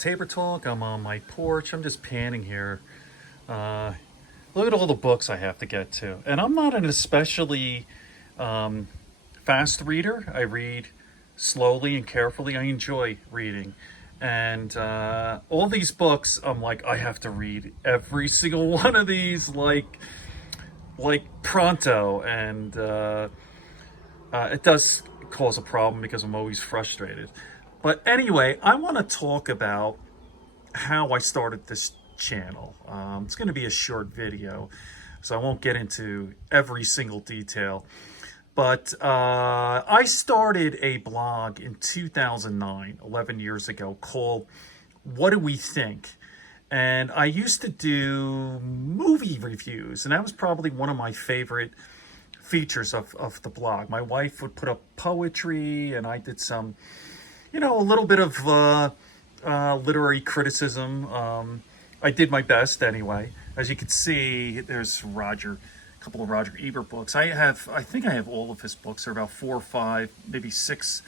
Tabor Talk. I'm on my porch. I'm just panning here. Look at all the books I have to get to. And I'm not an especially fast reader. I read slowly and carefully. I enjoy reading. And all these books, I'm like, I have to read every single one of these like pronto. And it does cause a problem because I'm always frustrated. But anyway, I want to talk about how I started this channel. It's going to be a short video, so I won't get into every single detail. But I started a blog in 2009, 11 years ago, called What Do We Think? And I used to do movie reviews, and that was probably one of my favorite features of the blog. My wife would put up poetry, and I did some, a little bit of literary criticism. I did my best anyway. As you can see, there's a couple of Roger Ebert books. I think I have all of his books. There are about 4 or 5, maybe 6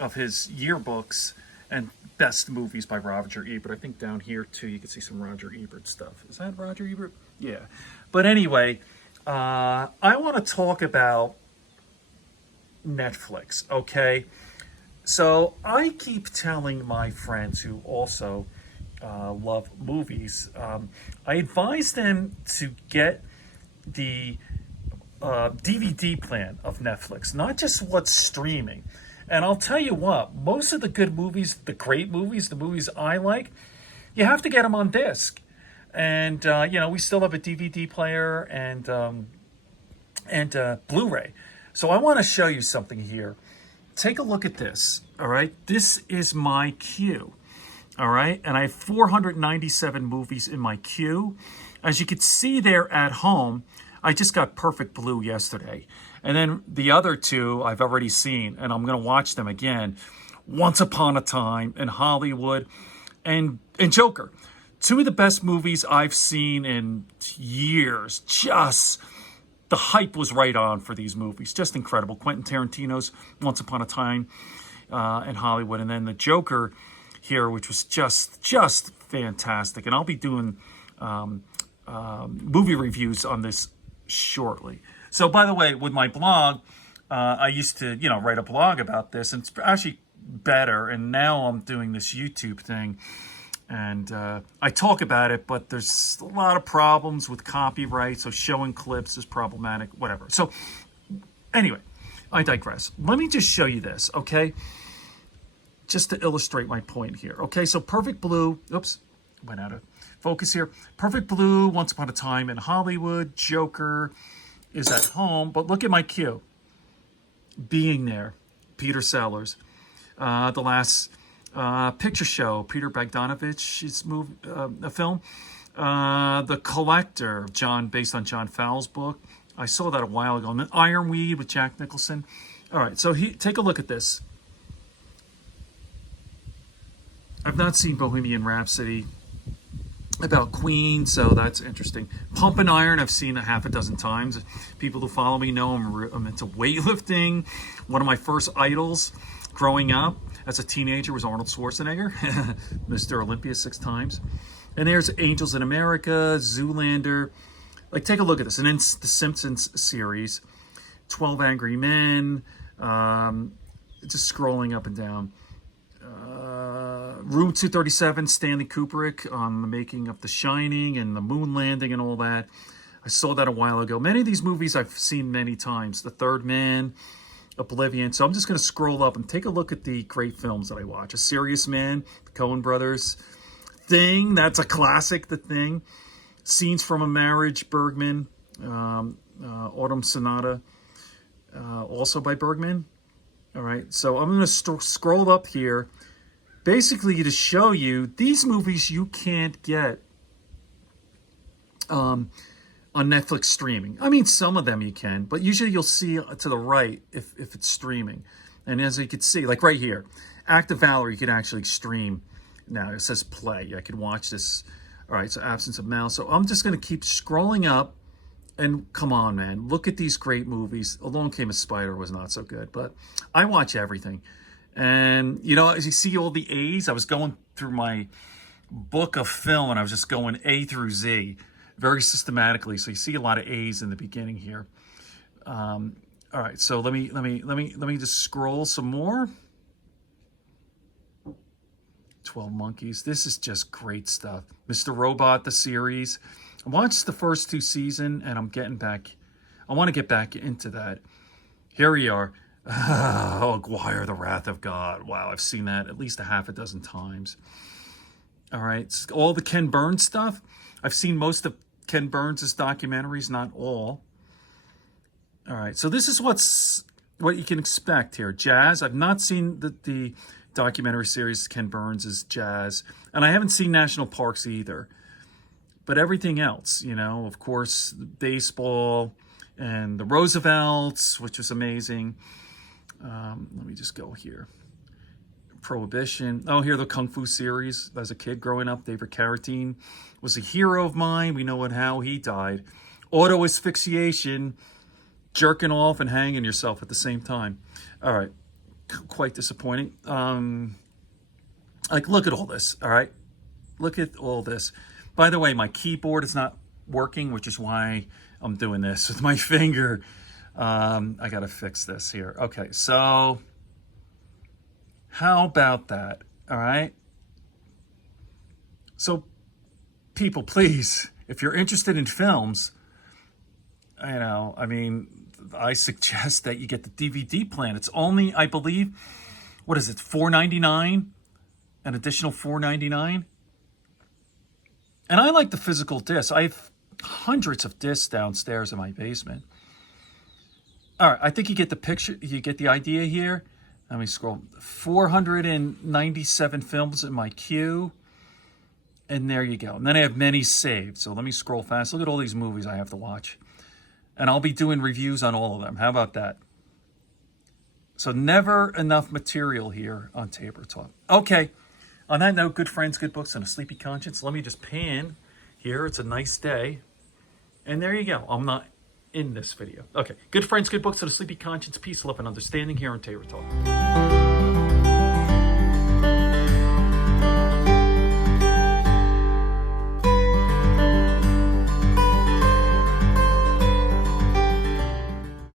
of his yearbooks and best movies by Roger Ebert. I think down here too, you can see some Roger Ebert stuff. Is that Roger Ebert? Yeah. But anyway, I want to talk about Netflix, okay? So I keep telling my friends who also love movies, I advise them to get the DVD plan of Netflix, not just what's streaming. And I'll tell you what, most of the good movies, the great movies, the movies I like, you have to get them on disc. And, we still have a DVD player and Blu-ray. So I want to show you something here. Take a look at this, all right? This is my queue, all right? And I have 497 movies in my queue. As you can see there at home, I just got Perfect Blue yesterday. And then the other 2 I've already seen, and I'm going to watch them again. Once Upon a Time in Hollywood and Joker. 2 of the best movies I've seen in years. Just the hype was right on for these movies. Just incredible. Quentin Tarantino's Once Upon a Time in Hollywood. And then the Joker here, which was just fantastic. And I'll be doing movie reviews on this shortly. So, by the way, with my blog, I used to, write a blog about this. And it's actually better. And now I'm doing this YouTube thing. And I talk about it, but there's a lot of problems with copyright, so showing clips is problematic, whatever. So anyway, I digress. Let me just show you this, okay? Just to illustrate my point here, okay? So Perfect Blue, oops, went out of focus here. Perfect Blue, Once Upon a Time in Hollywood, Joker is at home, but look at my queue. Being There, Peter Sellers, The Last Picture Show, Peter Bogdanovich's a film. The Collector, based on John Fowles' book. I saw that a while ago. And then Ironweed with Jack Nicholson. All right, so take a look at this. I've not seen Bohemian Rhapsody. About Queen, so that's interesting. Pump and Iron, I've seen a half a dozen times. People who follow me know I'm into weightlifting. One of my first idols growing up as a teenager was Arnold Schwarzenegger, Mr. Olympia 6 times. And there's Angels in America, Zoolander. Like, take a look at this. And then the Simpsons series, 12 Angry Men, just scrolling up and down. Room 237, Stanley Kubrick on the making of The Shining and the moon landing and all that. I saw that a while ago. Many of these movies I've seen many times. The Third Man, Oblivion. So I'm just going to scroll up and take a look at the great films that I watch. A Serious Man, the Coen Brothers. Thing, that's a classic, The Thing. Scenes from a Marriage, Bergman. Autumn Sonata, also by Bergman. All right, so I'm going to scroll up here. Basically, to show you, these movies you can't get on Netflix streaming. I mean, some of them you can, but usually you'll see to the right if it's streaming. And as you can see, like right here, Act of Valor, you can actually stream. Now, it says play. I can watch this. All right, so Absence of Malice. So I'm just going to keep scrolling up. And come on, man, look at these great movies. Along Came a Spider was not so good, but I watch everything. And, you know, as you see all the A's, I was going through my book of film and I was just going A through Z very systematically. So you see a lot of A's in the beginning here. All right, so let me just scroll some more. 12 Monkeys. This is just great stuff. Mr. Robot, the series. I watched the first 2 seasons and I'm getting back. I want to get back into that. Here we are. Oh, Aguirre, the Wrath of God. Wow, I've seen that at least a half a dozen times. All right, all the Ken Burns stuff. I've seen most of Ken Burns' documentaries, not all. All right, so this is what you can expect here. Jazz. I've not seen the documentary series Ken Burns' Jazz, and I haven't seen National Parks either. But everything else, you know, of course, baseball and the Roosevelts, which was amazing. Let me just go here. Prohibition. Oh, here the Kung Fu series. As a kid growing up, David Carradine was a hero of mine. We know how he died. Auto asphyxiation, jerking off and hanging yourself at the same time. All right, quite disappointing. Like, look at all this. All right, look at all this. By the way, my keyboard is not working, which is why I'm doing this with my finger. I gotta fix this here. Okay, so how about that? All right. So people, please, if you're interested in films, you know, I mean, I suggest that you get the DVD plan. It's only, I believe, what is it, $4.99? An additional $4.99? And I like the physical discs. I have hundreds of discs downstairs in my basement. All right, I think you get the picture, you get the idea here. Let me scroll. 497 films in my queue. And there you go. And then I have many saved. So let me scroll fast. Look at all these movies I have to watch. And I'll be doing reviews on all of them. How about that? So never enough material here on Tabor Talk. Okay. On that note, good friends, good books, and a sleepy conscience. Let me just pan here. It's a nice day. And there you go. I'm not in this video. Okay. Good friends, good books, and a sleepy conscience. Peace, love, and understanding here on Tabor Talk.